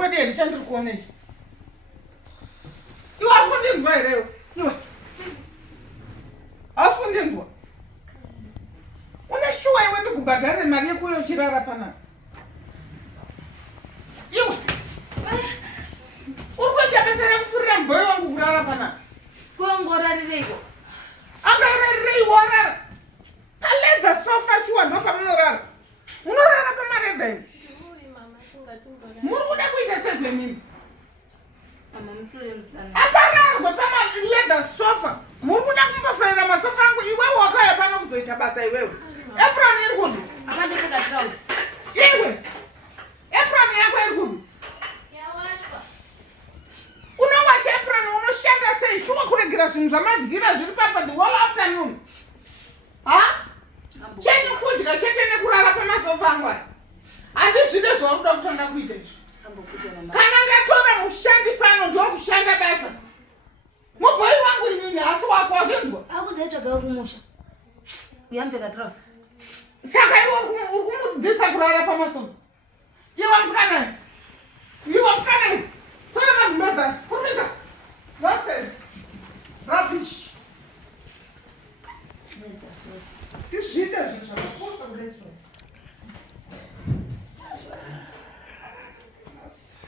chokwadi here chandiri kuona ichi. Iwe hausi kundinzwa here iwe? Hausi kundinzwa? Une shuwa iwe ndikubhadharire mari yekuuya uchirara panapa. Iwe uri kuita basa rekufurira mboyo wangu kurara panapa. Kuongorarireiko? Angararire iwe warara. Paledha sofa shuwa ndo pamunorara. Unorara pamareda iwe. Muri kuda kuita segwemini. Apararwe pamaleda sofa. Muri kuda kumbofanira masofa angu iwewe wakauya pano kuzoita basa iwewe. Apron iri kudu. Akandipfeka trouser. Iwe. Apron yako iri kudu. Yawachwa. Unowacha apron unoshanda sei? Shuwa kuregera zvinhu zvamadyira zviri papa the whole afternoon. Ha? Chenyu kudya chete nekurara pamasofa angu aya. Handizvide zvauri kutanga kuita izvi. Kana ndatora mushandi pano ndokushanda basa. Mubhoyi wangu inini hasi wako wazvinzwa. Akuzaitsvaga kumusha. Uyamupfeka trouser. Saka iwe uri kumudzidzisa kurara pamasofa. Iwe musikana. Tora magumbaza. Kurumidza.